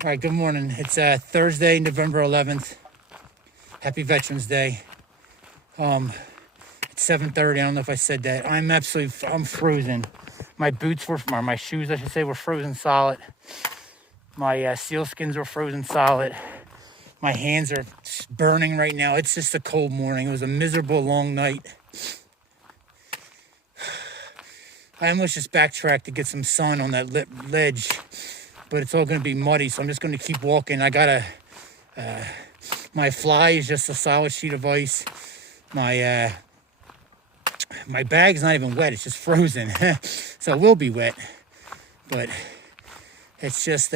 All right, good morning. It's Thursday, November 11th. Happy Veterans Day. It's 7:30. I don't know if I said that. I'm frozen. My boots were, or my shoes, I should say, were frozen solid. My sealskins were frozen solid. My hands are burning right now. It's just a cold morning. It was a miserable, long night. I almost just backtracked to get some sun on that ledge, but it's all going to be muddy, so I'm just going to keep walking. My fly is just a solid sheet of ice. My bag's not even wet, it's just frozen. So it will be wet, but it's just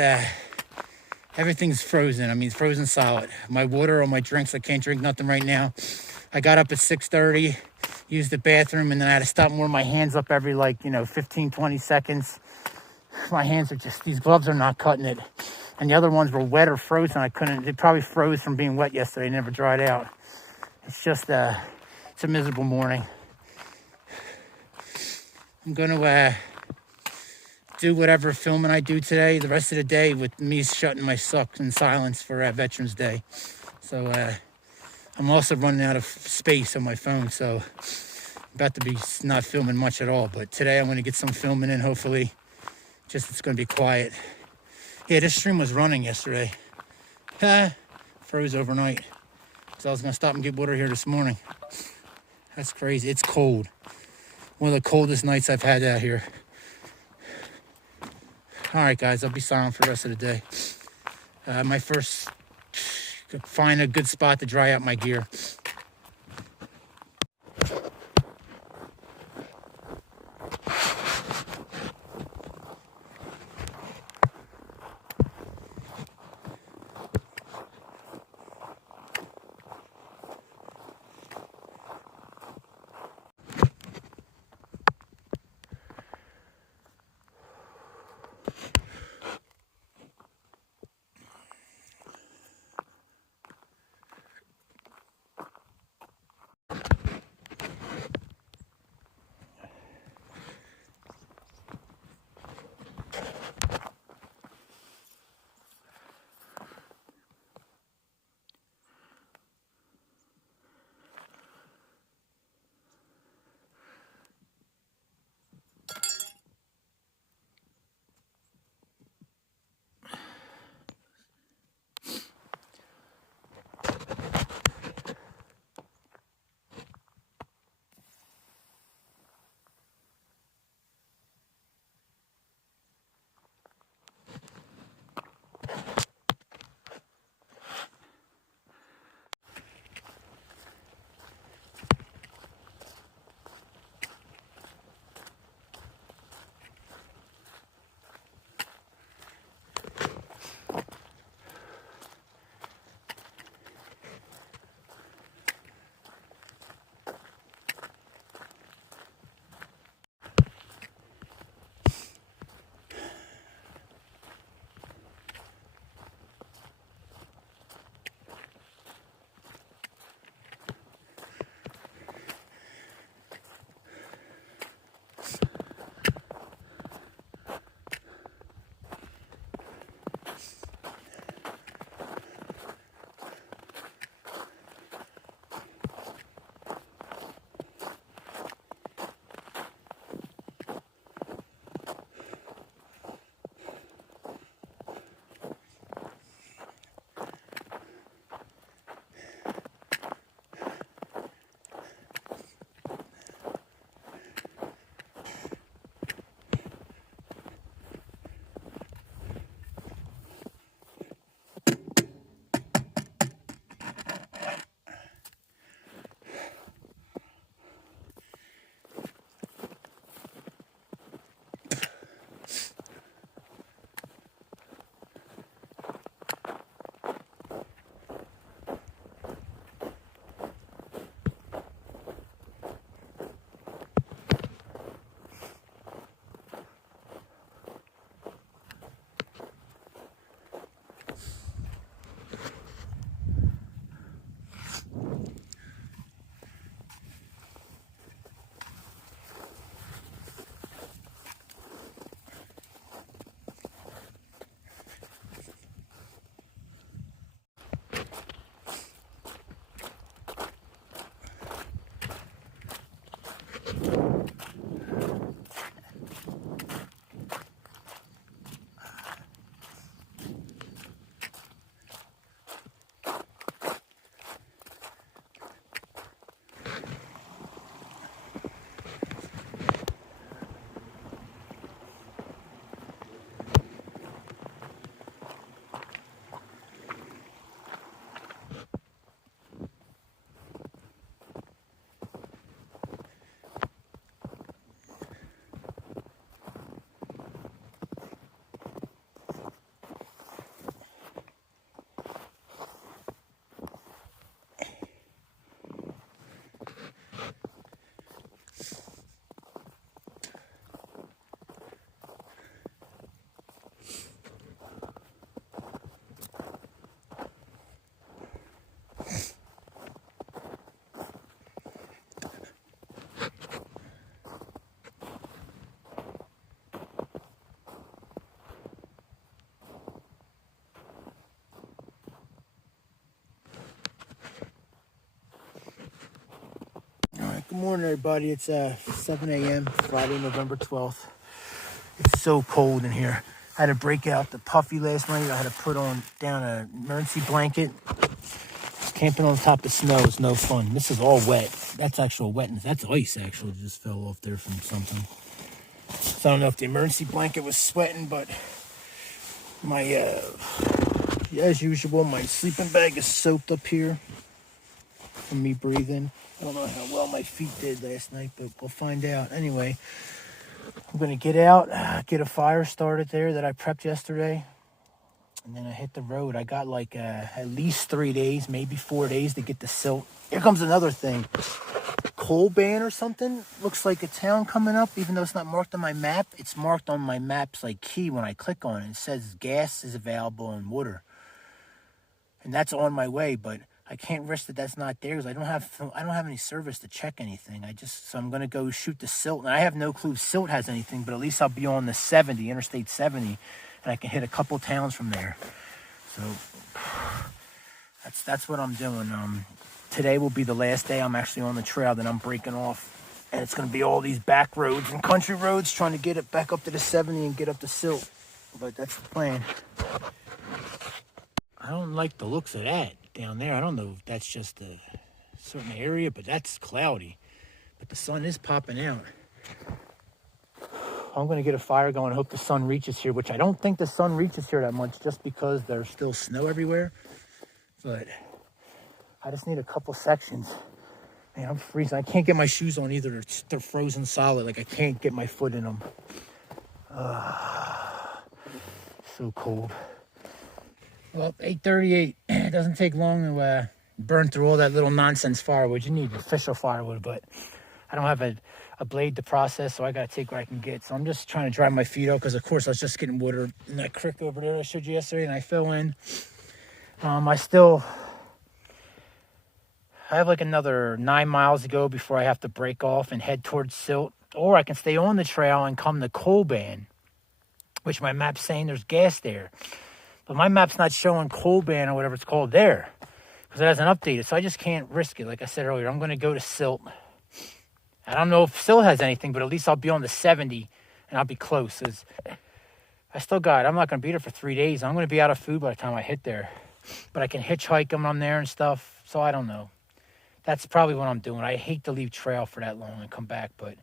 everything's frozen. I mean, it's frozen solid. My water or my drinks, I can't drink nothing right now. I got up at 6:30, used the bathroom, and then I had to stop and warm my hands up every 15, 20 seconds. My hands are just, these gloves are not cutting it. And the other ones were wet or frozen. They probably froze from being wet yesterday, never dried out. It's just, it's a miserable morning. I'm going to do whatever filming I do today, the rest of the day, with me shutting my suck in silence for Veterans Day. So I'm also running out of space on my phone, so I'm about to be not filming much at all. But today I'm going to get some filming in, hopefully. Just it's going to be quiet. Yeah, this stream was running yesterday. Froze overnight. So I was going to stop and get water here this morning. That's crazy. It's cold. One of the coldest nights I've had out here. All right, guys, I'll be silent for the rest of the day. My first, find a good spot to dry out my gear. Good morning, everybody. It's 7 a.m. Friday, November 12th. It's so cold in here. I had to break out the puffy last night. I had to put down an emergency blanket. Camping on top of snow is no fun. This is all wet. That's actual wetness. That's ice, actually. It just fell off there from something. So I don't know if the emergency blanket was sweating, but my, as usual, my sleeping bag is soaked up here from me breathing. I don't know how well my feet did last night, but we'll find out. Anyway, I'm going to get out, get a fire started there that I prepped yesterday, and then I hit the road. I got like at least 3 days, maybe 4 days to get the silt. Here comes another thing. Colban or something. Looks like a town coming up, even though it's not marked on my map. It's marked on my map's like key when I click on it. It says gas is available and water. And that's on my way, but I can't risk that that's not there because I don't have any service to check anything. So I'm gonna go shoot the silt, and I have no clue if silt has anything, but at least I'll be on the 70, Interstate 70, and I can hit a couple towns from there. So that's what I'm doing. Today will be the last day I'm actually on the trail. Then I'm breaking off, and it's gonna be all these back roads and country roads trying to get it back up to the 70 and get up the silt. But that's the plan. I don't like the looks of that down there. I don't know if that's just a certain area, but that's cloudy. But the sun is popping out. I'm going to get a fire going. I hope the sun reaches here, which I don't think the sun reaches here that much just because there's still snow everywhere. But I just need a couple sections. Man, I'm freezing. I can't get my shoes on either. They're frozen solid. Like I can't get my foot in them. So cold. Well, 8:38. It doesn't take long to burn through all that little nonsense firewood. You need official firewood, but I don't have a blade to process, so I got to take what I can get. So I'm just trying to dry my feet out because, of course, I was just getting water in that creek over there I showed you yesterday, and I fell in. I have like another 9 miles to go before I have to break off and head towards Silt, or I can stay on the trail and come to Colban, which my map's saying there's gas there. But my map's not showing Colban or whatever it's called there because it hasn't updated. So I just can't risk it. Like I said earlier, I'm going to go to Silt. I don't know if Silt has anything, but at least I'll be on the 70 and I'll be close. I'm not going to be there for 3 days. I'm going to be out of food by the time I hit there. But I can hitchhike them on there and stuff. So I don't know. That's probably what I'm doing. I hate to leave trail for that long and come back, but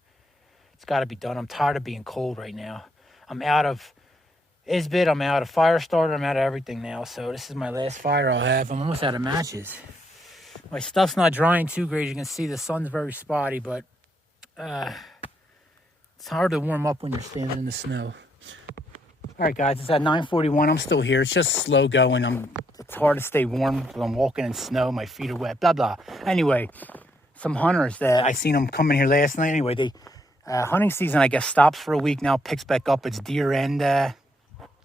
it's got to be done. I'm tired of being cold right now. I'm out of Isbit, I'm out of fire starter, I'm out of everything now, so this is my last fire I'll have. I'm almost out of matches. My stuff's not drying too great. You can see the sun's very spotty, but it's hard to warm up when you're standing in the snow. All right, guys, it's at 9:41. I'm still here. It's just slow going. It's hard to stay warm because I'm walking in snow. My feet are wet, blah, blah. Anyway, some hunters that I seen them coming here last night. Anyway, hunting season, I guess, stops for a week now, picks back up. It's deer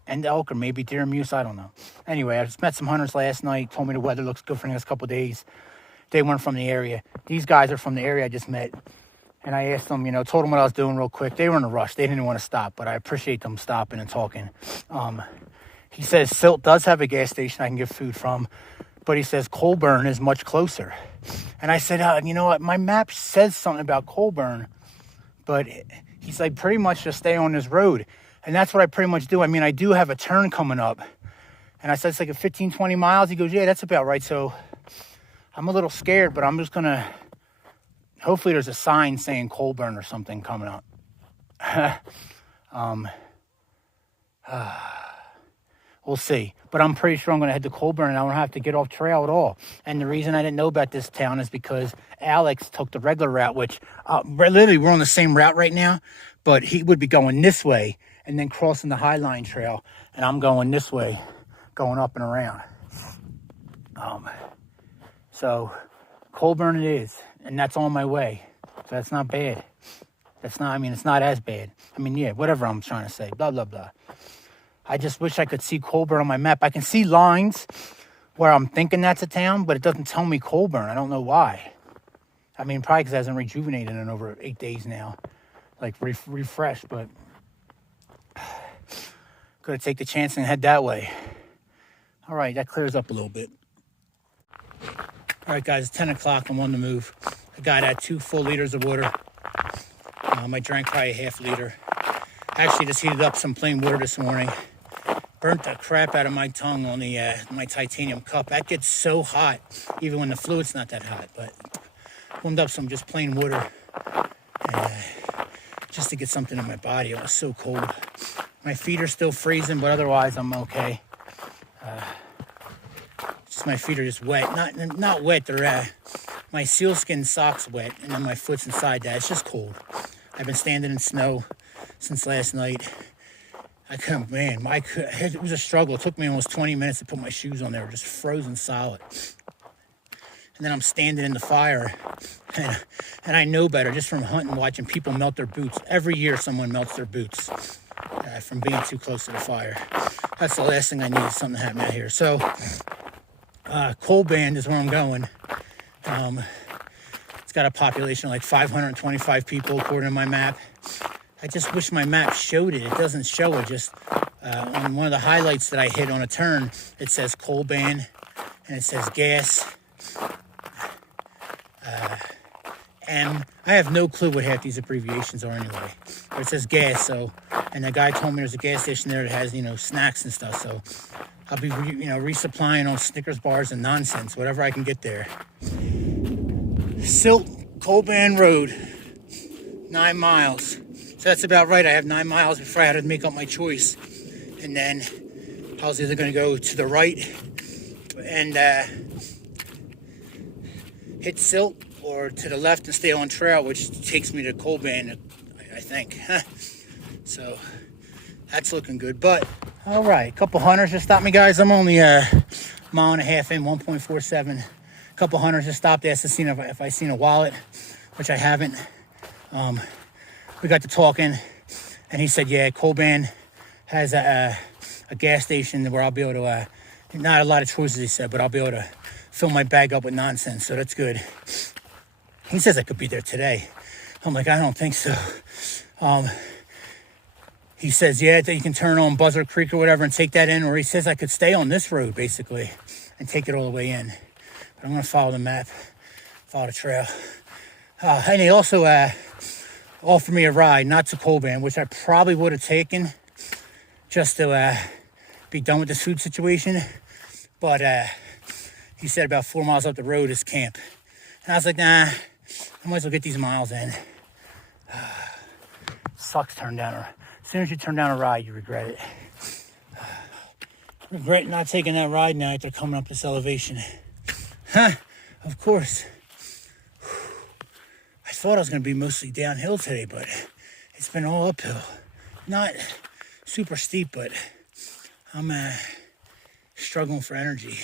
and elk, or maybe deer and moose, I don't know. Anyway, I just met some hunters last night, told me the weather looks good for the next couple of days. They weren't from the area. These guys are from the area I just met. And I asked them, told them what I was doing real quick. They were in a rush. They didn't want to stop, but I appreciate them stopping and talking. He says Silt does have a gas station I can get food from, but he says Colburn is much closer. And I said, you know what, my map says something about Colburn, but he's like, pretty much just stay on this road. And that's what I pretty much do. I mean, I do have a turn coming up. And I said, it's like a 15, 20 miles. He goes, yeah, that's about right. So I'm a little scared, but I'm just going to, hopefully there's a sign saying Colburn or something coming up. We'll see. But I'm pretty sure I'm going to head to Colburn and I won't have to get off trail at all. And the reason I didn't know about this town is because Alex took the regular route, which literally we're on the same route right now, but he would be going this way and then crossing the Highline Trail, and I'm going this way, going up and around. So Colburn it is, and that's on my way. So that's not bad. It's not as bad. Yeah, whatever I'm trying to say, blah, blah, blah. I just wish I could see Colburn on my map. I can see lines where I'm thinking that's a town, but it doesn't tell me Colburn. I don't know why. Probably because it hasn't rejuvenated in over 8 days now. Like refreshed, but gonna take the chance and head that way. All right, that clears up a little bit. All right, guys, it's 10 o'clock. I'm on the move. I got 2 full liters of water. I drank probably a half liter. I actually just heated up some plain water this morning. Burnt the crap out of my tongue on the my titanium cup. That gets so hot, even when the fluid's not that hot. But warmed up some just plain water, just to get something in my body. It was so cold. My feet are still freezing, but otherwise I'm okay. Just my feet are just wet. Not wet. They're my sealskin socks wet, and then my foot's inside that. It's just cold. I've been standing in snow since last night. It was a struggle. It took me almost 20 minutes to put my shoes on. They were just frozen solid. And then I'm standing in the fire, and I know better just from hunting, watching people melt their boots. Every year someone melts their boots from being too close to the fire. That's the last thing I need, is something to happen out here. So, Coal Band is where I'm going. It's got a population of like 525 people according to my map. I just wish my map showed it. It doesn't show it. Just on one of the highlights that I hit on a turn, it says Coal Band, and it says gas. I have no clue what half these abbreviations are anyway. But it says gas, so, and the guy told me there's a gas station there that has, snacks and stuff, so I'll be, resupplying on Snickers bars and nonsense, whatever I can get there. Silt Coal Band Road, 9 miles. So that's about right. I have 9 miles before I had to make up my choice. And then I was either going to go to the right and hit silt, or to the left and stay on trail, which takes me to Coal Band, I think. So that's looking good. But all right, a couple hunters just stopped me, guys. I'm only a mile and a half in, 1.47. A couple hunters just stopped, asked to see if I seen a wallet, which I haven't. We got to talking, and he said, yeah, Coal Band has a gas station where I'll be able to, not a lot of choices, he said, but I'll be able to fill my bag up with nonsense, so that's good. He says I could be there today. I'm like, I don't think so. He says, yeah, that you can turn on Buzzard Creek or whatever and take that in, or he says I could stay on this road, basically, and take it all the way in. But I'm going to follow the map, follow the trail. And he also offered me a ride, not to Coal Band, which I probably would have taken just to be done with this food situation. But he said about 4 miles up the road is camp. And I was like, nah, I might as well get these miles in. Sucks turn down. As soon as you turn down a ride, you regret it. Regret not taking that ride now after coming up this elevation. Of course. I thought I was going to be mostly downhill today, but it's been all uphill. Not super steep, but I'm struggling for energy.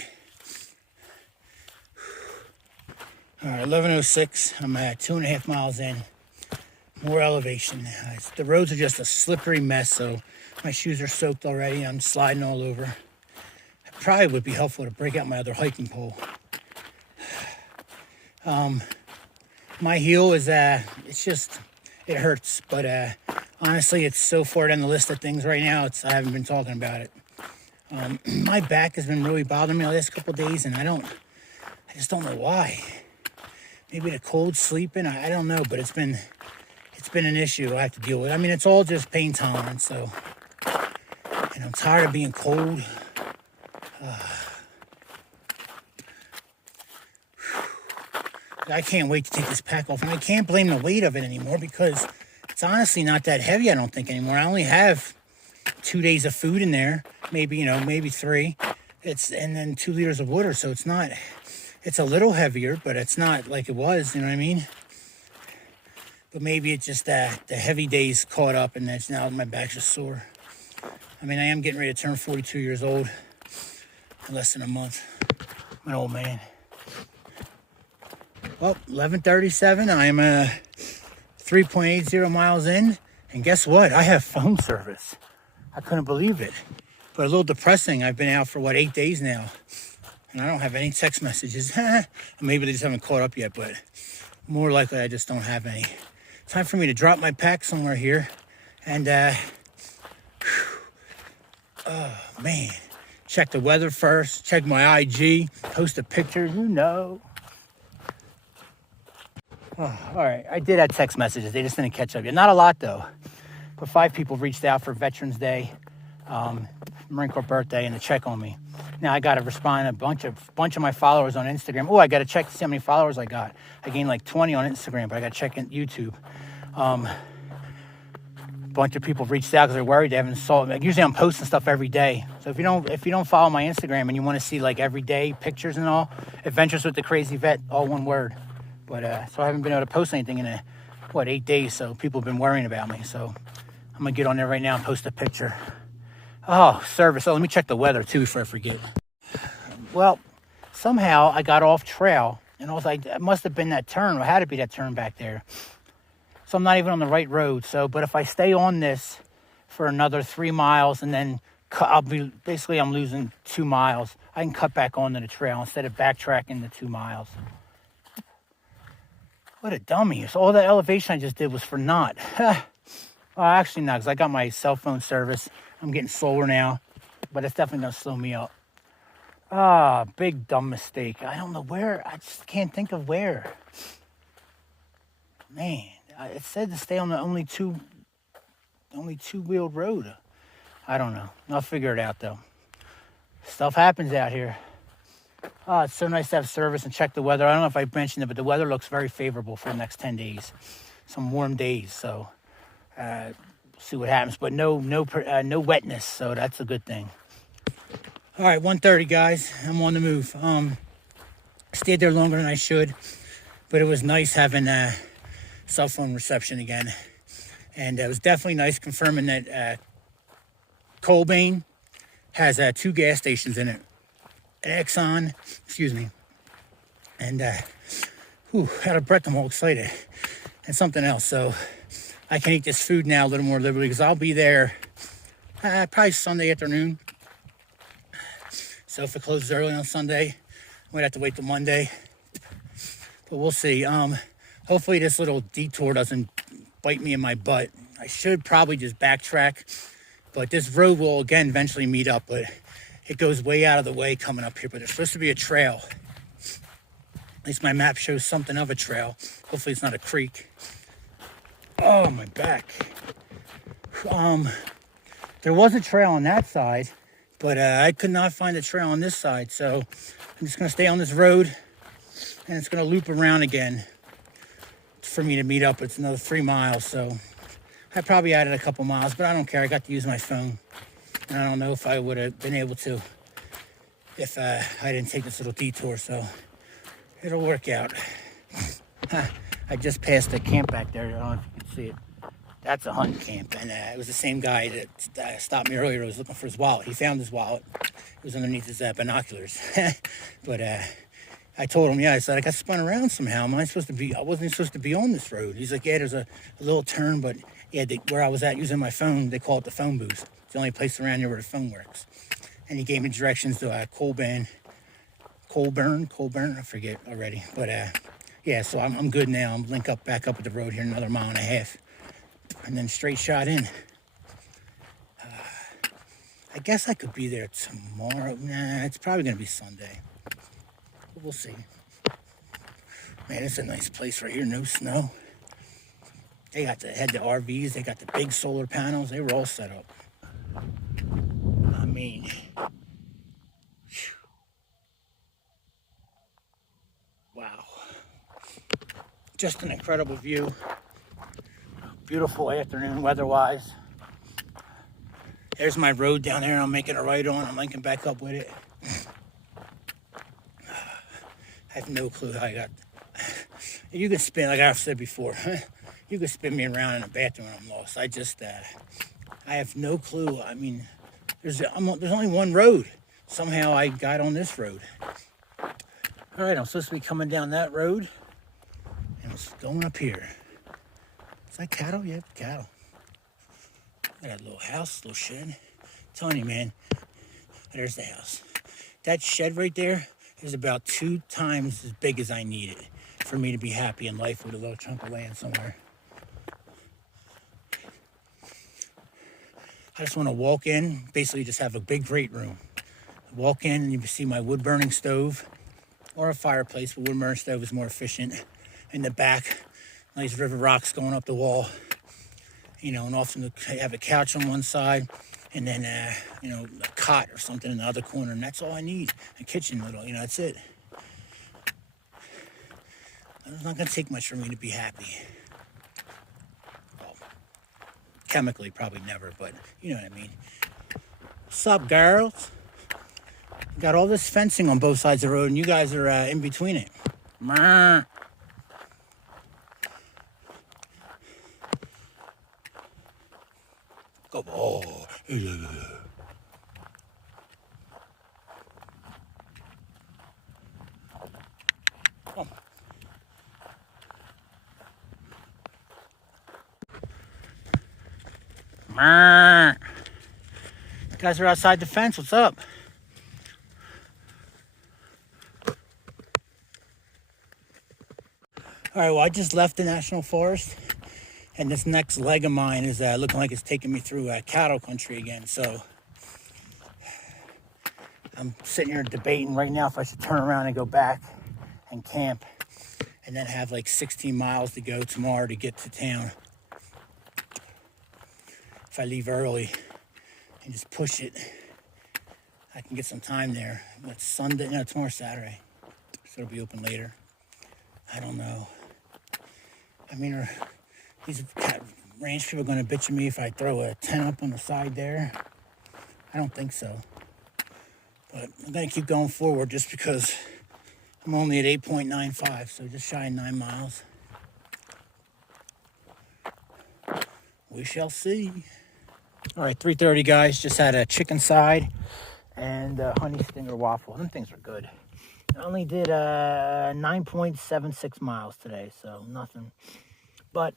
All right, 11:06. I'm at 2.5 miles in. More elevation. The roads are just a slippery mess, so my shoes are soaked already. I'm sliding all over. It probably would be helpful to break out my other hiking pole. My heel is, it hurts, but honestly, it's so far down the list of things right now, I haven't been talking about it. My back has been really bothering me the last couple of days, and I just don't know why. Maybe the cold sleeping, I don't know, but it's been an issue I have to deal with. I mean, it's all just pain tolerance, so, and I'm tired of being cold. I can't wait to take this pack off, and I can't blame the weight of it anymore because it's honestly not that heavy, I don't think, anymore. I only have 2 days of food in there, maybe 3. And then 2 liters of water, so it's a little heavier, but it's not like it was, you know what I mean? But maybe it's just that the heavy days caught up, and that's now my back's just sore. I mean, I am getting ready to turn 42 years old in less than a month. I'm an old man. Well, 11:37. I'm 3.80 miles in, and guess what? I have phone service. I couldn't believe it, but a little depressing. I've been out for 8 days now, and I don't have any text messages. Maybe they just haven't caught up yet, but more likely I just don't have any. Time for me to drop my pack somewhere here, and oh man, check the weather first. Check my IG. Post a picture. All right, I did have text messages. They just didn't catch up yet. Not a lot, though. But 5 people reached out for Veterans Day, Marine Corps birthday, and to check on me. Now, I got to respond to a bunch of my followers on Instagram. Oh, I got to check to see how many followers I got. I gained like 20 on Instagram, but I got to check in YouTube. A bunch of people reached out because they're worried they haven't saw it. Like, usually I'm posting stuff every day. So if you don't follow my Instagram and you want to see like everyday pictures and all, Adventures with the Crazy Vet, all one word. But so I haven't been able to post anything in 8 days. So people have been worrying about me. So I'm gonna get on there right now and post a picture. Oh, service. Oh, let me check the weather too before I forget. Well, somehow I got off trail, and I was like, it must have been that turn, or had to be that turn back there. So I'm not even on the right road. So, but if I stay on this for another 3 miles, and then I'm losing 2 miles. I can cut back onto the trail instead of backtracking the 2 miles. What a dummy. So all that elevation I just did was for naught. Well, actually not, because I got my cell phone service. I'm getting slower now, but it's definitely going to slow me up. Big dumb mistake. I don't know where. I just can't think of where. Man, it said to stay on the only two-wheeled road. I don't know. I'll figure it out, though. Stuff happens out here. Oh, it's so nice to have service and check the weather. I don't know if I mentioned it, but the weather looks very favorable for the next 10 days. Some warm days, so see what happens. But no wetness, so that's a good thing. All right, 1:30, guys. I'm on the move. Stayed there longer than I should, but it was nice having cell phone reception again. And it was definitely nice confirming that Colbane has 2 gas stations in it. An Exxon, and out of breath, I'm all excited, and something else. So I can eat this food now a little more liberally, because I'll be there probably Sunday afternoon. So if it closes early on Sunday, I might have to wait till Monday, but we'll see. Hopefully this little detour doesn't bite me in my butt. I should probably just backtrack, but this road will again eventually meet up, but it goes way out of the way coming up here. But there's supposed to be a trail. At least my map shows something of a trail. Hopefully it's not a creek. Oh, my back. There was a trail on that side, but I could not find a trail on this side. So I'm just going to stay on this road, and it's going to loop around again for me to meet up. It's another 3 miles, so I probably added a couple miles, but I don't care. I got to use my phone. And I don't know if I would have been able to if I didn't take this little detour, so it'll work out. I just passed a camp back there. I don't know if you can see it. That's a hunting camp, and it was the same guy that stopped me earlier. He was looking for his wallet. He found his wallet. It was underneath his binoculars. But I told him, I said, I got spun around somehow. I wasn't supposed to be on this road. He's like, yeah, there's a little turn, but yeah, where I was at using my phone, they call it the phone booth. It's the only place around here where the phone works. And he gave me directions to Colburn, I forget already. But yeah, so I'm good now. I'm back up with the road here another 1.5 miles. And then straight shot in. I guess I could be there tomorrow. Nah, it's probably going to be Sunday. But we'll see. Man, it's a nice place right here. No snow. They had the RVs. They got the big solar panels. They were all set up. I mean, wow. Just an incredible view. Beautiful afternoon weather-wise. There's my road down there. I'm making a right on. I'm linking back up with it. I have no clue how I got. You could spin, like I've said before, you could spin me around in a bathroom and I'm lost. I have no clue. I mean, there's only one road. Somehow I got on this road. All right, I'm supposed to be coming down that road, and it's going up here. Is that cattle? Yeah, cattle. Got a little house, little shed. I'm telling you, man, there's the house. That shed right there is about 2 times as big as I need it for me to be happy in life with a little chunk of land somewhere. I just want to walk in, basically just have a big great room. Walk in and you can see my wood burning stove or a fireplace, but wood burning stove is more efficient. In the back, Nice river rocks going up the wall. You know, and often have a couch on one side, and then, you know, a cot or something in the other corner, and that's all I need. A kitchen little, you know, that's it. It's not going to take much for me to be happy. Well, chemically, probably never, but you know what I mean. What's up, girls? Got all this fencing on both sides of the road, and you guys are in between it. Go. Oh. Oh. You guys are outside the fence. What's up? All right, well, I just left the National Forest, and this next leg of mine is looking like it's taking me through cattle country again. So I'm sitting here debating right now if I should turn around and go back and camp and then have like 16 miles to go tomorrow to get to town. If I leave early and just push it, I can get some time there. It's Sunday, no, tomorrow's Saturday, so it'll be open later. I don't know. I mean, are these ranch people going to bitch at me if I throw a tent up on the side there? I don't think so. But I'm going to keep going forward just because I'm only at 8.95, so just shy of 9 miles. We shall see. All right, 3:30, guys. Just had a chicken side and a honey stinger waffle. Them things are good. I only did 9.76 miles today, so nothing. But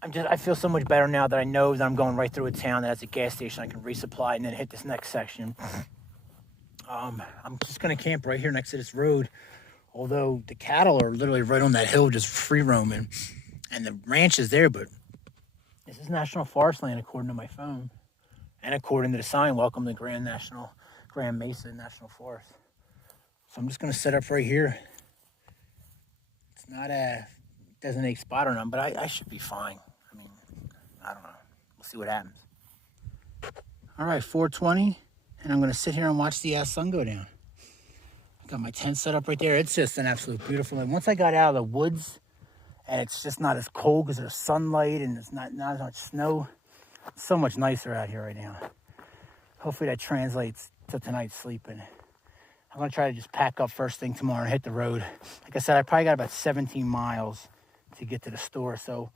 I feel so much better now that I know that I'm going right through a town that has a gas station I can resupply and then hit this next section. I'm just going to camp right here next to this road, although the cattle are literally right on that hill just free roaming, and the ranch is there, but this is National Forest land according to my phone and according to the sign, welcome to Grand Mesa National Forest. So I'm just going to set up right here. It's not a designated spot or nothing, but I should be fine. I mean, I don't know. We'll see what happens. All right, 4:20, and I'm going to sit here and watch the sun go down. Got my tent set up right there. It's just an absolute beautiful. And once I got out of the woods, and it's just not as cold because there's sunlight and it's not as much snow. It's so much nicer out here right now. Hopefully that translates to tonight's sleeping. I'm going to try to just pack up first thing tomorrow and hit the road. Like I said, I probably got about 17 miles to get to the store, so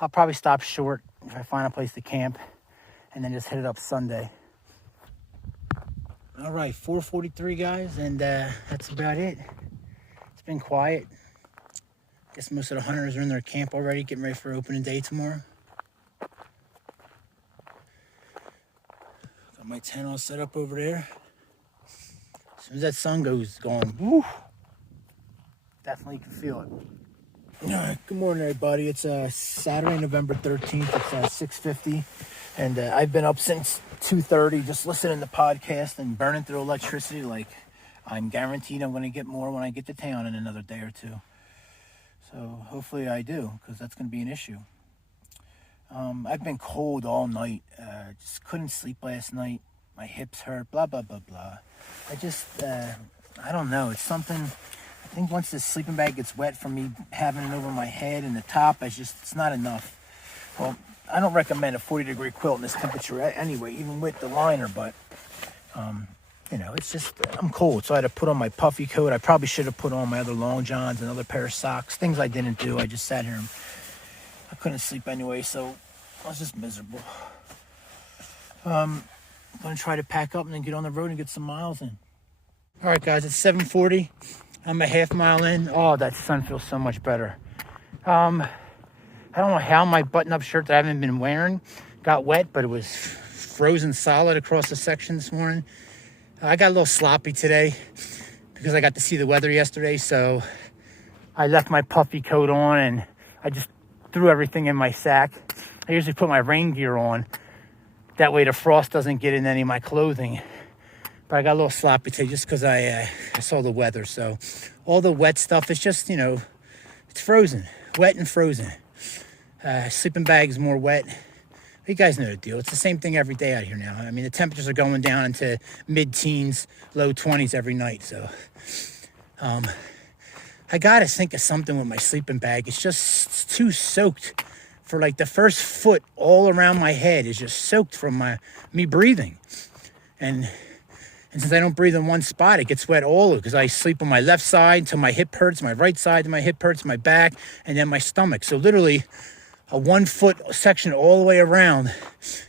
I'll probably stop short if I find a place to camp and then just hit it up Sunday. All right, 4:43, guys, and that's about it. It's been quiet. Guess most of the hunters are in their camp already, getting ready for opening day tomorrow. Got my tent all set up over there. As soon as that sun goes going, woo, definitely can feel it. All right, good morning, everybody. It's Saturday, November 13th. It's 6:50, and I've been up since 2:30 just listening to podcasts and burning through electricity like I'm guaranteed I'm going to get more when I get to town in another day or two. So hopefully I do, because that's going to be an issue. I've been cold all night. Just couldn't sleep last night. My hips hurt, blah, blah, blah, blah. I don't know. It's something, I think once the sleeping bag gets wet from me having it over my head and the top, it's not enough. Well, I don't recommend a 40-degree quilt in this temperature anyway, even with the liner, but, you know, it's just, I'm cold, so I had to put on my puffy coat. I probably should have put on my other long johns, another pair of socks, things I didn't do. I just sat here and I couldn't sleep anyway, so I was just miserable. I'm going to try to pack up and then get on the road and get some miles in. All right, guys, it's 7:40. I'm a half mile in. Oh, that sun feels so much better. I don't know how my button-up shirt that I haven't been wearing got wet, but it was frozen solid across the section this morning. I got a little sloppy today because I got to see the weather yesterday, so I left my puffy coat on and I just threw everything in my sack. I usually put my rain gear on. That way the frost doesn't get in any of my clothing. But I got a little sloppy today just because I saw the weather. So all the wet stuff is just, you know, it's frozen. wet and frozen. Sleeping bag is more wet. You guys know the deal. It's the same thing every day out here now. I mean, the temperatures are going down into mid-teens, low 20s every night. So I got to think of something with my sleeping bag. It's just too soaked. For like the first foot all around my head is just soaked from me breathing. And since I don't breathe in one spot, it gets wet all over because I sleep on my left side till my hip hurts, my right side till my hip hurts, my back, and then my stomach. So literally a 1 foot section all the way around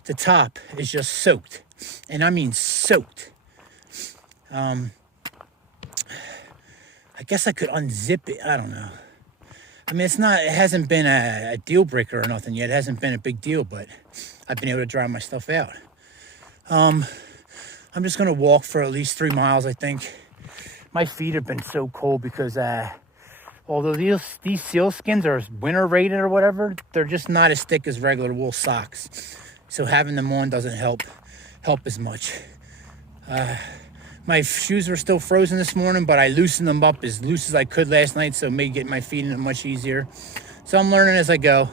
the top is just soaked. And I mean soaked. I guess I could unzip it. I don't know. I mean, it hasn't been a deal breaker or nothing yet. It hasn't been a big deal, but I've been able to dry my stuff out. I'm just going to walk for at least 3 miles, I think. My feet have been so cold because although these seal skins are winter rated or whatever, they're just not as thick as regular wool socks. So having them on doesn't help as much. My shoes were still frozen this morning, but I loosened them up as loose as I could last night, so it made getting my feet in it much easier. So I'm learning as I go.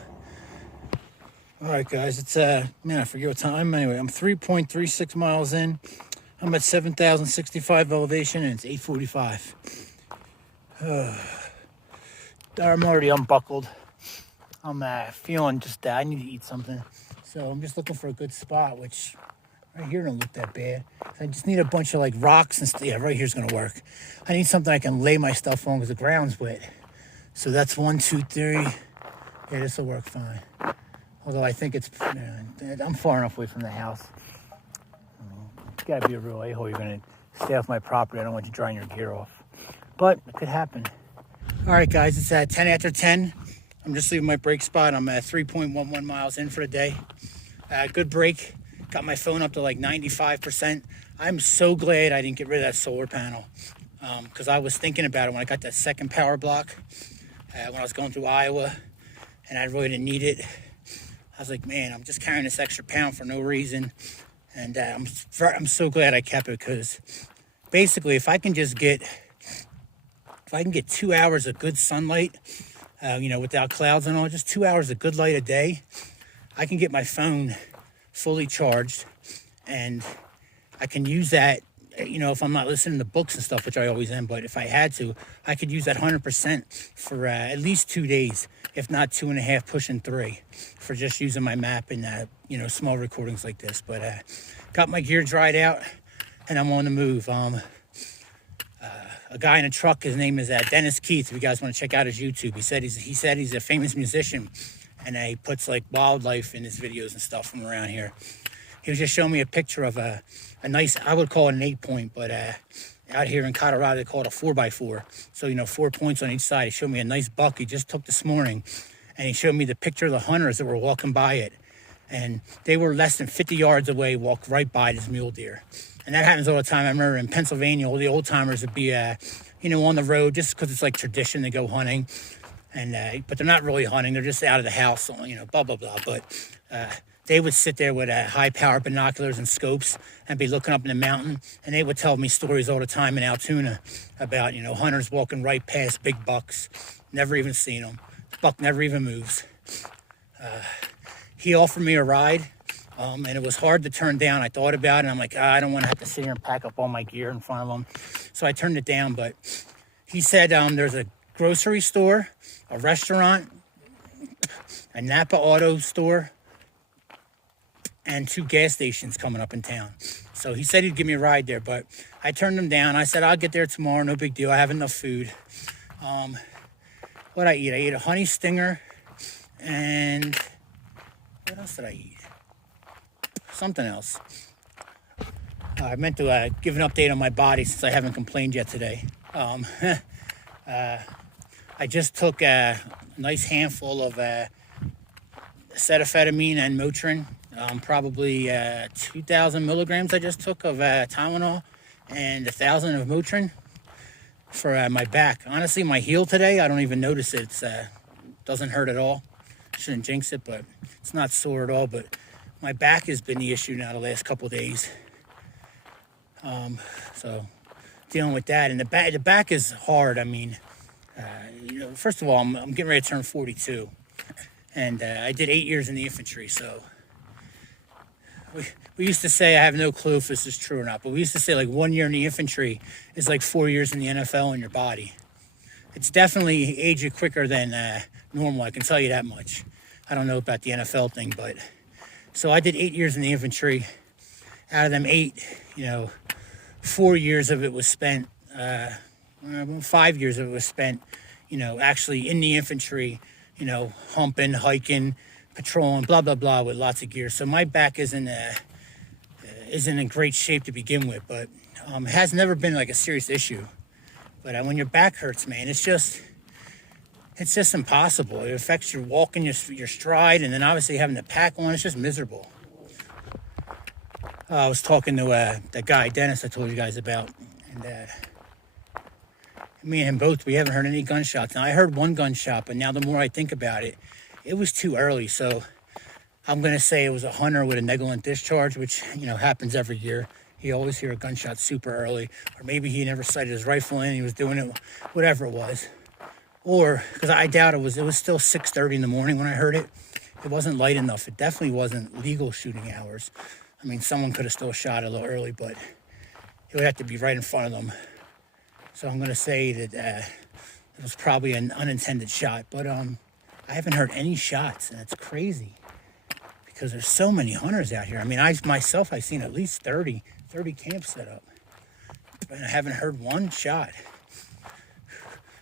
All right, guys, it's, man, I forget what time. Anyway, I'm 3.36 miles in. I'm at 7,065 elevation, and it's 8:45. I'm already unbuckled. I'm feeling just I need to eat something. So I'm just looking for a good spot, which right here don't look that bad. I just need a bunch of like rocks and stuff. Yeah, right here's gonna work. I need something I can lay my stuff on because the ground's wet. So that's 1, 2, 3. Yeah, this will work fine. Although I think it's, I'm far enough away from the house. You gotta be a real a-hole. You're gonna stay off my property. I don't want you drying your gear off. But it could happen. All right, guys, it's 10 after 10. I'm just leaving my break spot. I'm at 3.11 miles in for the day. Good break. Got my phone up to like 95%. I'm so glad I didn't get rid of that solar panel because I was thinking about it when I got that second power block when I was going through Iowa, and I really didn't need it. I was like, man, I'm just carrying this extra pound for no reason, and I'm so glad I kept it because basically if I can get 2 hours of good sunlight, without clouds and all, just 2 hours of good light a day, I can get my phone fully charged, and I can use that, if I'm not listening to books and stuff, which I always am, but if I had to, I could use that 100% for at least 2 days, if not 2.5, pushing 3, for just using my map and, small recordings like this. But got my gear dried out, and I'm on the move. A guy in a truck, his name is Dennis Keith. If you guys want to check out his YouTube, he said he's a famous musician, and he puts like wildlife in his videos and stuff from around here. He was just showing me a picture of a nice, I would call it an 8-point, but out here in Colorado they call it a 4x4. So 4 points on each side. He showed me a nice buck he just took this morning, and he showed me the picture of the hunters that were walking by it, and they were less than 50 yards away, walked right by this mule deer. And that happens all the time. I remember in Pennsylvania, all the old timers would be on the road just because it's like tradition to go hunting. And but they're not really hunting, they're just out of the house, blah blah blah. But they would sit there with high power binoculars and scopes and be looking up in the mountain, and they would tell me stories all the time in Altoona about hunters walking right past big bucks, never even seen them. The buck never even moves. He offered me a ride, and it was hard to turn down. I thought about it, and I'm like, I don't want to have to sit here and pack up all my gear in front of him, so I turned it down. But he said there's a grocery store, a restaurant, a Napa auto store, and 2 gas stations coming up in town. So he said he'd give me a ride there, but I turned him down. I said, I'll get there tomorrow, no big deal. I have enough food. What'd I eat? I ate a honey stinger, and what else did I eat? Something else. I meant to give an update on my body since I haven't complained yet today. I just took a nice handful of acetaminophen and Motrin, probably 2,000 milligrams I just took of Tylenol and 1,000 of Motrin for my back. Honestly, my heel today, I don't even notice it. It doesn't hurt at all. Shouldn't jinx it, but it's not sore at all. But my back has been the issue now the last couple of days. So dealing with that, and the back is hard. I mean, first of all, I'm getting ready to turn 42, and I did 8 years in the infantry. So we used to say, I have no clue if this is true or not, but we used to say like 1 year in the infantry is like 4 years in the NFL in your body. It's definitely age you quicker than normal, I can tell you that much. I don't know about the NFL thing, but so I did 8 years in the infantry. Out of them 8, 4 years of it was spent, 5 years of it was spent, actually in the infantry, humping, hiking, patrolling, blah, blah, blah, with lots of gear. So my back isn't in great shape to begin with, but it has never been like a serious issue. But when your back hurts, man, it's just impossible. It affects your walking, your stride, and then obviously having the pack on, it's just miserable. I was talking to that guy, Dennis, I told you guys about, and me and him both, we haven't heard any gunshots. Now, I heard one gunshot, but now the more I think about it, it was too early. So I'm going to say it was a hunter with a negligent discharge, which, happens every year. You always hear a gunshot super early, or maybe he never sighted his rifle in, he was doing it, whatever it was. Or, because I doubt it was still 6:30 in the morning when I heard it. It wasn't light enough. It definitely wasn't legal shooting hours. I mean, someone could have still shot a little early, but it would have to be right in front of them. So I'm going to say that it was probably an unintended shot. But I haven't heard any shots, and it's crazy because there's so many hunters out here. I mean, I've seen at least 30 camps set up, and I haven't heard one shot.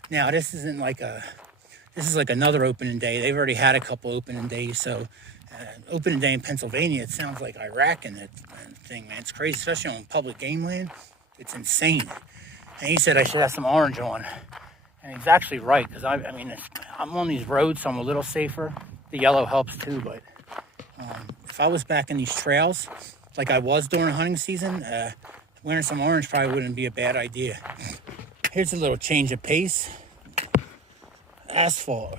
Now, this is like another opening day. They've already had a couple opening days, so opening day in Pennsylvania, it sounds like Iraq and that thing, man. It's crazy, especially on public game land. It's insane. And he said I should have some orange on. And he's actually right, because I'm on these roads, so I'm a little safer. The yellow helps too, but if I was back in these trails, like I was during hunting season, wearing some orange probably wouldn't be a bad idea. Here's a little change of pace. Asphalt.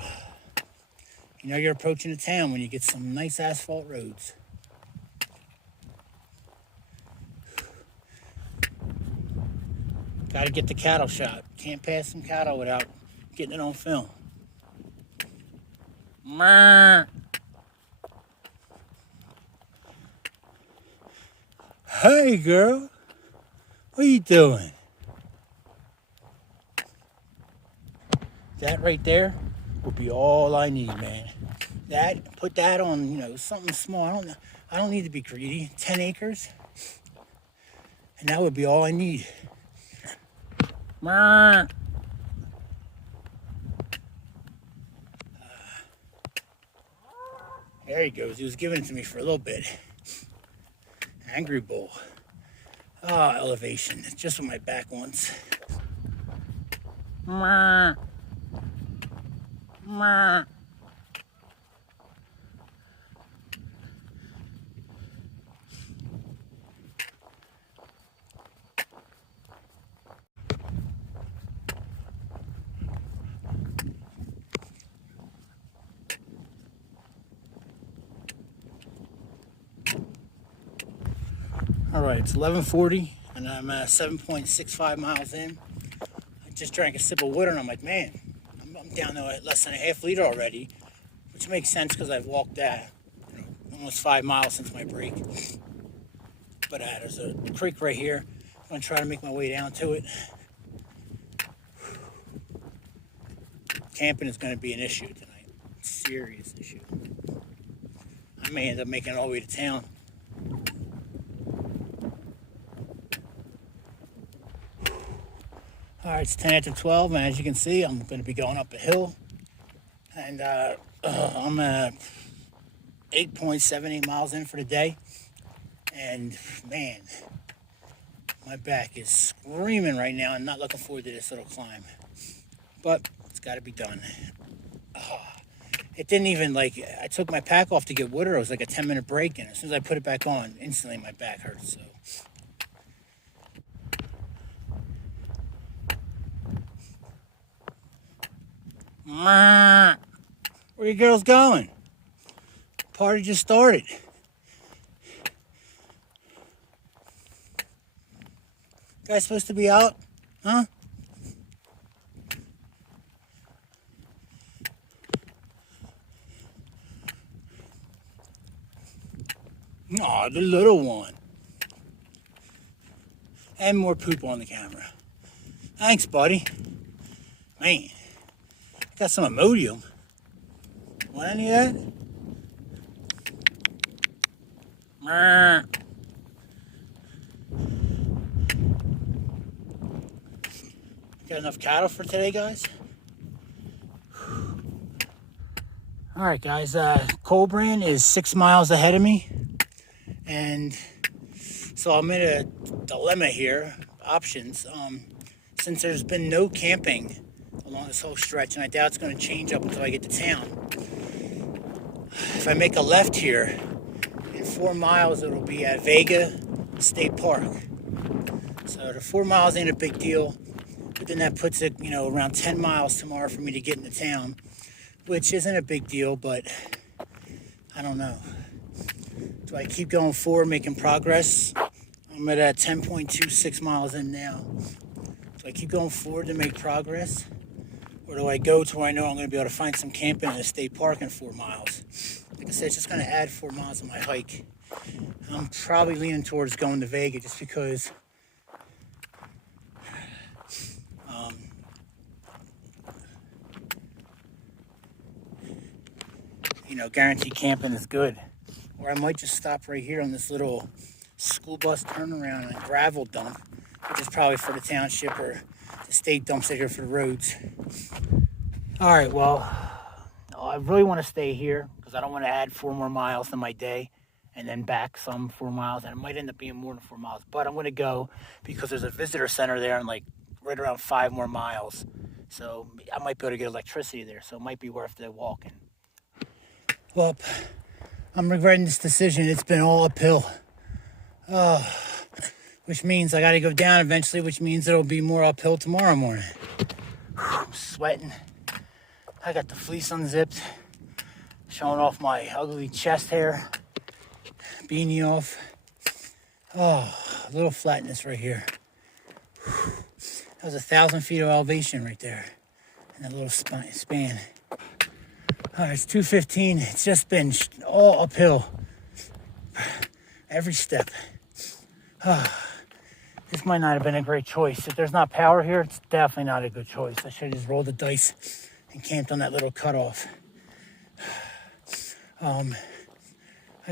You're approaching a town when you get some nice asphalt roads. Got to get the cattle shot. Can't pass some cattle without getting it on film. Hey, girl. What are you doing? That right there will be all I need, man. Put that on, something small. I don't need to be greedy. 10 acres. And that would be all I need. There he goes. He was giving it to me for a little bit. Angry bull. Oh, elevation. It's just what my back wants. All right, it's 11:40, and I'm 7.65 miles in. I just drank a sip of water, and I'm like, man, I'm down to less than a half liter already, which makes sense because I've walked almost 5 miles since my break. But there's a creek right here. I'm going to try to make my way down to it. Camping is going to be an issue tonight. Serious issue. I may end up making it all the way to town. All right, it's 10 after 12, and as you can see, I'm going to be going up a hill. And I'm 8.78 miles in for the day. And, man, my back is screaming right now. I'm not looking forward to this little climb. But it's got to be done. It didn't even, I took my pack off to get water. It was like a 10-minute break, and as soon as I put it back on, instantly my back hurts, so. Where you girls going? Party just started. Guys supposed to be out? Huh? Ah, the little one. And more poop on the camera. Thanks, buddy. Man, got some Imodium. Want any of that? Got enough cattle for today, guys? Alright, guys. Colbrand is 6 miles ahead of me. And so I'm in a dilemma here. Options. Since there's been no camping along this whole stretch, and I doubt it's going to change up until I get to town. If I make a left here, in 4 miles it'll be at Vega State Park. So the 4 miles ain't a big deal, but then that puts it, around 10 miles tomorrow for me to get into town, which isn't a big deal, but I don't know. Do I keep going forward, making progress? I'm at 10.26 miles in now. Do I keep going forward to make progress? Or do I go to where I know I'm going to be able to find some camping in a state park in 4 miles? Like I said, it's just going to add 4 miles on my hike. I'm probably leaning towards going to Vega just because guaranteed camping is good. Or I might just stop right here on this little school bus turnaround and gravel dump, which is probably for the township, or the state dumps it here for the roads. All right, well, I really want to stay here because I don't want to add 4 more miles to my day and then back some 4 miles, and it might end up being more than 4 miles. But I'm going to go because there's a visitor center there and right around 5 more miles. So I might be able to get electricity there, so it might be worth the walking. Well, I'm regretting this decision. It's been all uphill. Which means I got to go down eventually, which means it'll be more uphill tomorrow morning. I'm sweating. I got the fleece unzipped, showing off my ugly chest hair, beanie off. Oh, a little flatness right here. That was 1,000 feet of elevation right there in that little span. All right, it's 2:15. It's just been all uphill. Every step. This might not have been a great choice. If there's not power here, it's definitely not a good choice. I should have just rolled the dice and camped on that little cutoff. I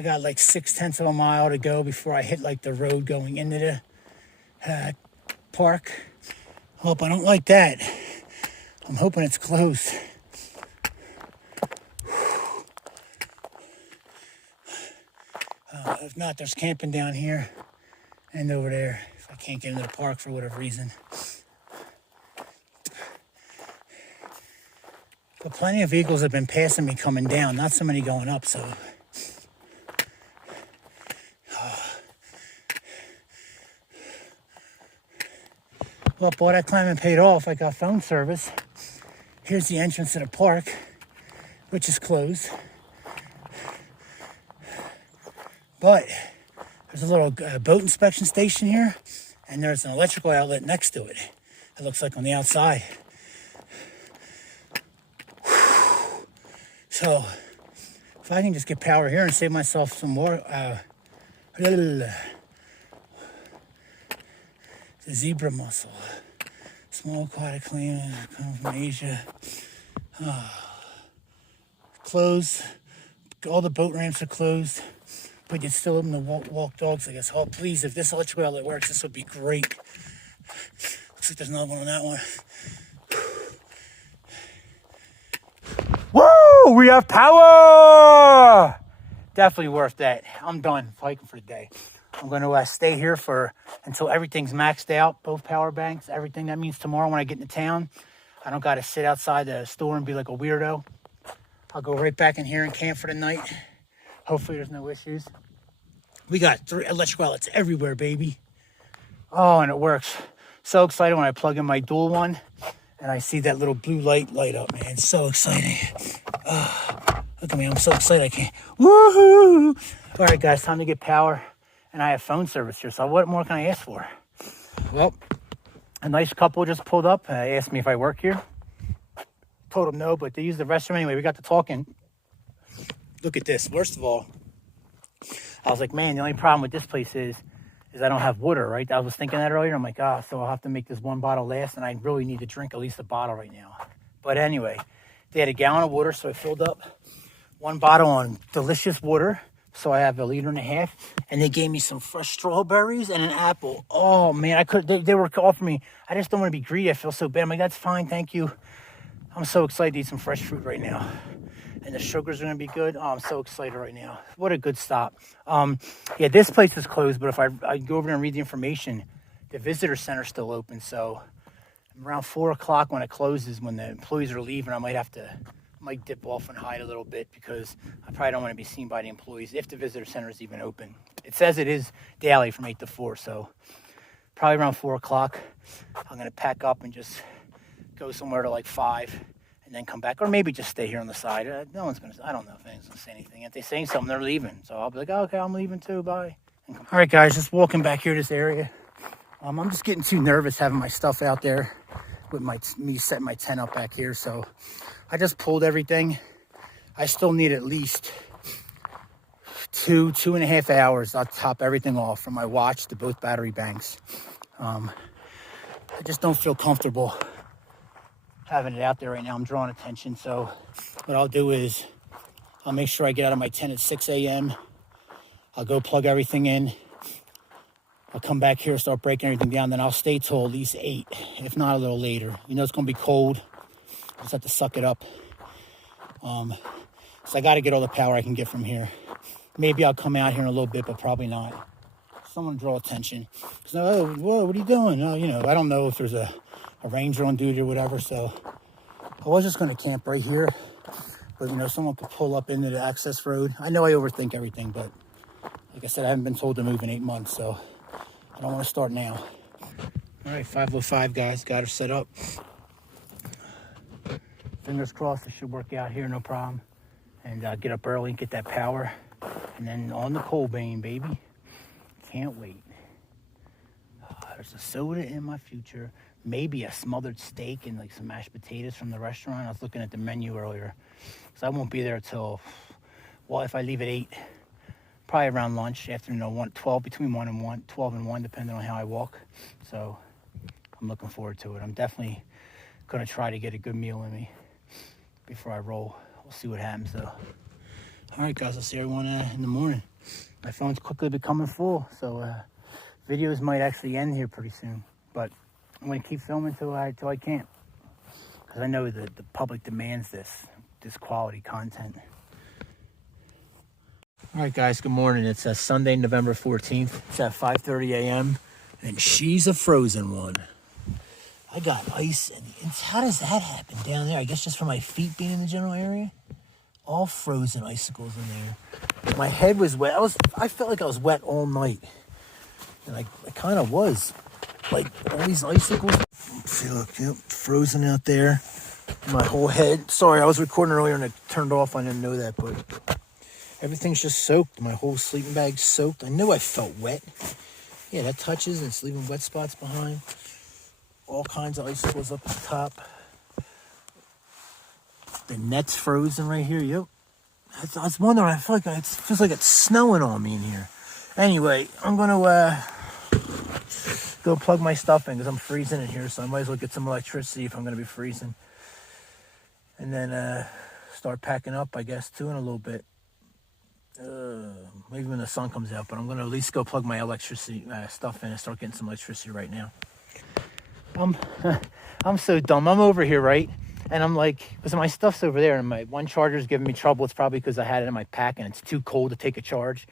got 0.6 of a mile to go before I hit the road going into the park. Hope I don't like that. I'm hoping it's closed. If not, there's camping down here and over there if I can't get into the park for whatever reason. But plenty of vehicles have been passing me coming down, not so many going up, so. Well, all that climbing paid off. I got phone service. Here's the entrance to the park, which is closed. But there's a little boat inspection station here, and there's an electrical outlet next to it. It looks like on the outside. So if I can just get power here and save myself some more, the zebra mussel, small aquatic clam, come from Asia. Closed. All the boat ramps are closed. But you're still able to walk dogs, I guess. Oh, please, if this electrical outlet works, this would be great. Looks like there's another one on that one. Woo! We have power! Definitely worth that. I'm done hiking for the day. I'm going to stay here until everything's maxed out, both power banks, everything. That means tomorrow when I get into town, I don't got to sit outside the store and be like a weirdo. I'll go right back in here and camp for the night. Hopefully there's no issues. We got 3 electrical outlets everywhere, baby. Oh, and it works. So excited when I plug in my dual one and I see that little blue light up, man. So exciting. Look at me, I'm so excited I can't. Woohoo! All right, guys, time to get power. And I have phone service here, so what more can I ask for? Well, a nice couple just pulled up and asked me if I work here. Told them no, but they used the restroom anyway. We got to talking. Look at this. First of all, I was like, man, the only problem with this place is I don't have water, right? I was thinking that earlier. I'm like, so I'll have to make this one bottle last, and I really need to drink at least a bottle right now. But anyway, they had a gallon of water, so I filled up one bottle on delicious water. So I have 1.5 liters, and they gave me some fresh strawberries and an apple. Oh man, they were offering me. I just don't want to be greedy. I feel so bad. I'm like, that's fine, thank you. I'm so excited to eat some fresh fruit right now. And the sugars are gonna be good. Oh, I'm so excited right now. What a good stop. Yeah, this place is closed, but if I go over there and read the information, the visitor center's still open. So around 4 o'clock when it closes, when the employees are leaving, I might dip off and hide a little bit because I probably don't want to be seen by the employees if the visitor center is even open. It says it is daily from 8 to 4, so probably around 4 o'clock, I'm going to pack up and just go somewhere to like 5 and then come back, or maybe just stay here on the side. No one's going to, I don't know if anyone's going to say anything. If they're saying something, they're leaving. So I'll be like, okay, I'm leaving too, bye. All right, guys, just walking back here to this area. I'm just getting too nervous having my stuff out there with me setting my tent up back here, so I just pulled everything. I still need at least 2.5 hours. I'll top everything off from my watch to both battery banks. I just don't feel comfortable having it out there right now. I'm drawing attention, so what I'll do is I'll make sure I get out of my tent at 6 a.m. I'll go plug everything in. I'll come back here, start breaking everything down, then I'll stay till at least 8, if not a little later. You know it's going to be cold. I just have to suck it up. So I got to get all the power I can get from here. Maybe I'll come out here in a little bit, but probably not. Someone draw attention. So, oh, whoa, what are you doing? Oh, you know, I don't know if there's a ranger on duty or whatever, so I was just going to camp right here. But, you know, someone could pull up into the access road. I know I overthink everything, but like I said, I haven't been told to move in 8 months, so I don't want to start now. All right, 5:05, guys. Got her set up. Fingers crossed it should work out here, no problem. And get up early and get that power. And then on the coal vein, baby. Can't wait. There's a soda in my future. Maybe a smothered steak and like some mashed potatoes from the restaurant. I was looking at the menu earlier. So I won't be there till, well, if I leave at 8, probably around lunch, afternoon, 12, between 12 and 1, depending on how I walk. So I'm looking forward to it. I'm definitely going to try to get a good meal in me before I roll. We'll see what happens, though. All right, guys, I'll see everyone in the morning. My phone's quickly becoming full, so videos might actually end here pretty soon. But I'm going to keep filming till I can't, because I know that the public demands this quality content. All right, guys, good morning. It's Sunday, November 14th. It's at 5:30 a.m., and she's a frozen one. I got ice, and how does that happen down there? I guess just from my feet being in the general area. All frozen icicles in there. My head was wet. I felt like I was wet all night, and I kind of was. Like all these icicles. See, look, yep, frozen out there. My whole head. Sorry, I was recording earlier and it turned off. I didn't know that, but everything's just soaked. My whole sleeping bag's soaked. I knew I felt wet. Yeah, that touches and it's leaving wet spots behind. All kinds of icicles up the top. The net's frozen right here. Yep. I was wondering. I feel like it feels like it's snowing on me in here. Anyway, I'm gonna go plug my stuff in because I'm freezing in here. So I might as well get some electricity if I'm gonna be freezing. And then start packing up, I guess, too, in a little bit. Maybe when the sun comes out, but I'm gonna at least go plug my electricity stuff in and start getting some electricity right now. I'm so dumb. I'm over here, right? And I'm like, because my stuff's over there, and my one charger's giving me trouble. It's probably because I had it in my pack and it's too cold to take a charge.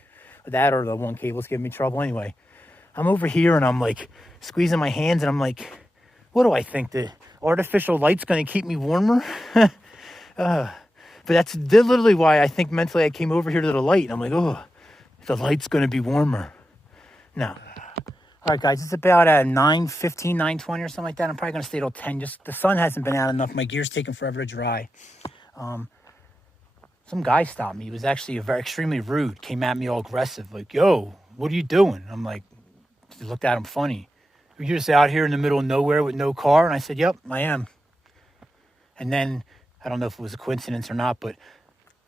That or the one cable's giving me trouble. Anyway, I'm over here and I'm like squeezing my hands and I'm like, what do I think? The artificial light's going to keep me warmer? But that's literally why I think mentally I came over here to the light. And I'm like, oh, the light's going to be warmer. No. All right, guys, it's about 9:15, 9:20 or something like that. I'm probably going to stay till 10. Just the sun hasn't been out enough. My gear's taking forever to dry. Some guy stopped me. He was actually extremely rude. Came at me all aggressive. Like, yo, what are you doing? I'm like, I looked at him funny. You're just out here in the middle of nowhere with no car? And I said, yep, I am. And then, I don't know if it was a coincidence or not, but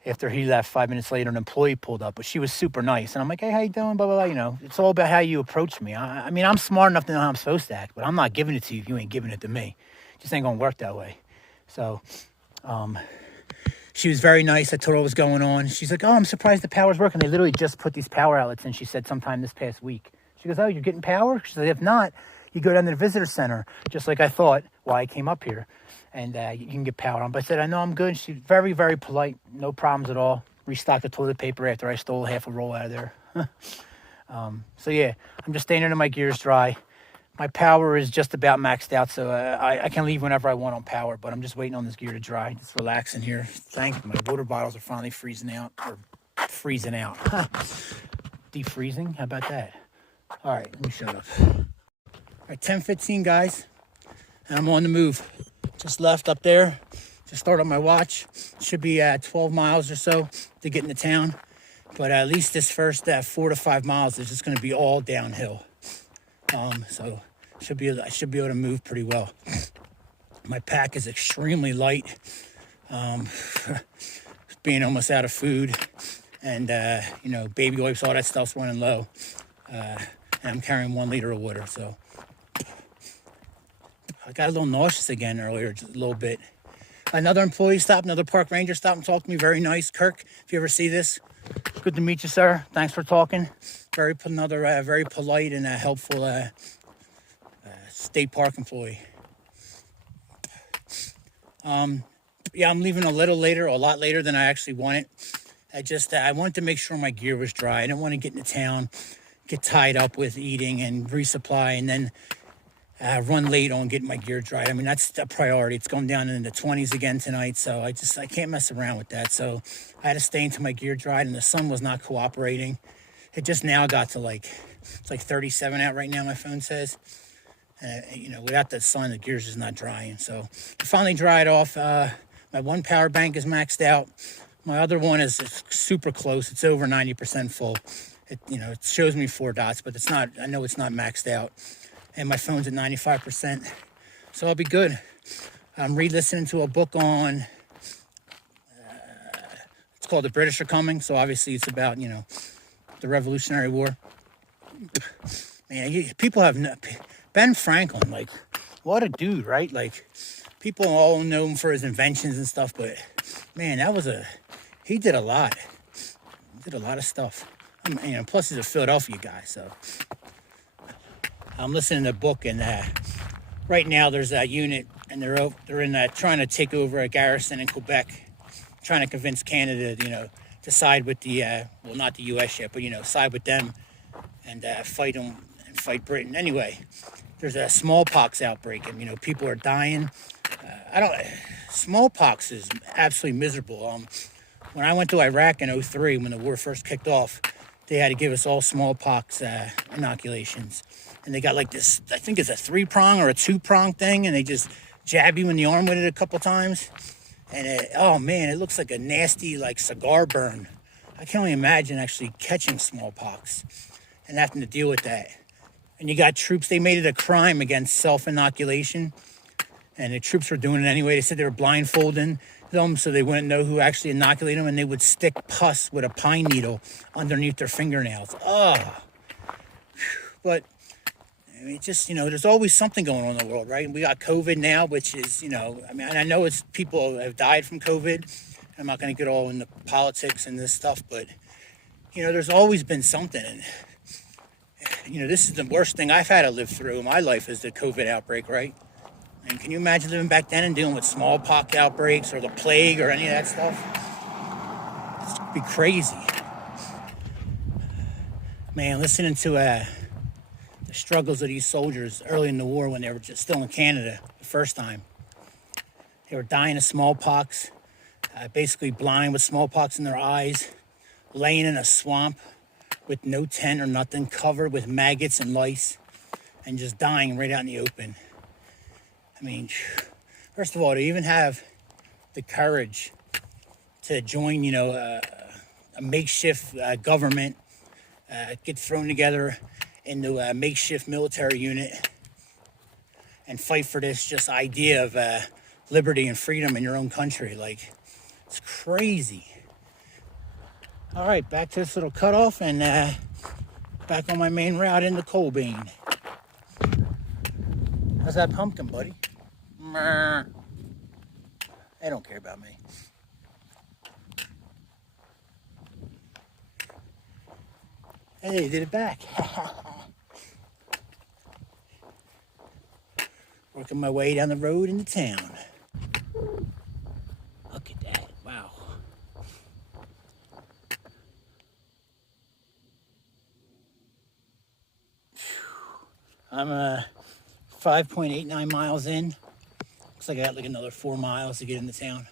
After he left, 5 minutes later, an employee pulled up, but she was super nice. And I'm like, hey, how you doing? Blah, blah, blah. You know, it's all about how you approach me. I mean, I'm smart enough to know how I'm supposed to act, but I'm not giving it to you if you ain't giving it to me. It just ain't going to work that way. So she was very nice. I told her what was going on. She's like, oh, I'm surprised the power's working. They literally just put these power outlets in, she said, sometime this past week. She goes, oh, you're getting power? She said, if not, you go down to the visitor center, just like I thought, why I came up here. And you can get power on. But I said, I know I'm good. She's very, very polite. No problems at all. Restocked the toilet paper after I stole half a roll out of there. So yeah, I'm just staying under my gears dry. My power is just about maxed out, so I can leave whenever I want on power, but I'm just waiting on this gear to dry. Just relaxing here. Thank you. My water bottles are finally freezing out, or freezing out. Defreezing? How about that? All right, let me shut up. All right, 10:15, guys, and I'm on the move. Just left up there. Just started my watch. Should be 12 miles or so to get into town, but at least this first 4 to 5 miles is just going to be all downhill. So I should be able to move pretty well. My pack is extremely light. Being almost out of food, and you know, baby wipes, all that stuff's running low. And I'm carrying 1 liter of water, so I got a little nauseous again earlier, just a little bit. Another employee stopped, another park ranger stopped and talked to me. Very nice. Kirk, if you ever see this, good to meet you, sir. Thanks for talking. Another very polite and helpful state park employee. Yeah, I'm leaving a little later, a lot later than I actually wanted. I wanted to make sure my gear was dry. I didn't want to get into town, get tied up with eating and resupply, and then run late on getting my gear dried. I mean, that's a priority. It's going down in the 20s again tonight, so I can't mess around with that. So I had to stay until my gear dried, and the sun was not cooperating. It just now got to it's like 37 out right now, my phone says. You know, without the sun, the gear's just not drying. So I finally dried off. My one power bank is maxed out. My other one is super close. It's over 90% full. It shows me 4 dots, but it's not. I know it's not maxed out. And my phone's at 95%, so I'll be good. I'm re-listening to a book on, it's called The British Are Coming, so obviously it's about, the Revolutionary War. Man, people have, Ben Franklin, like, what a dude, right? Like, people all know him for his inventions and stuff, but, man, he did a lot. He did a lot of stuff. Plus he's a Philadelphia guy, so. I'm listening to a book, and right now there's a unit, and they're in trying to take over a garrison in Quebec, trying to convince Canada, to side with the well, not the U.S. yet, but side with them and fight them and fight Britain. Anyway, there's a smallpox outbreak, and people are dying. Smallpox is absolutely miserable. When I went to Iraq in 2003, when the war first kicked off, they had to give us all smallpox inoculations. And they got like this, I think it's a 3-prong or a 2-prong thing, and they just jab you in the arm with it a couple times. And oh man, it looks like a nasty cigar burn. I can only imagine actually catching smallpox and having to deal with that. And you got troops, they made it a crime against self-inoculation. And the troops were doing it anyway. They said they were blindfolding them so they wouldn't know who actually inoculated them, and they would stick pus with a pine needle underneath their fingernails. Oh. But just, there's always something going on in the world, right? We got COVID now, which is, I know it's people have died from COVID. I'm not going to get all into politics and this stuff, but, there's always been something. And, this is the worst thing I've had to live through in my life is the COVID outbreak, right? And can you imagine living back then and dealing with smallpox outbreaks or the plague or any of that stuff? It'd be crazy. Man, listening to the struggles of these soldiers early in the war when they were just still in Canada the first time. They were dying of smallpox, basically blind with smallpox in their eyes, laying in a swamp with no tent or nothing, covered with maggots and lice, and just dying right out in the open. I mean, first of all, to even have the courage to join, a makeshift government, get thrown together into a makeshift military unit and fight for this just idea of liberty and freedom in your own country. Like, it's crazy. All right, back to this little cutoff and back on my main route into Colbane. How's that pumpkin, buddy? They don't care about me. Hey, did it back. Working my way down the road into town. Look at that, wow. I'm 5.89 miles in. Looks like I got like another 4 miles to get into town.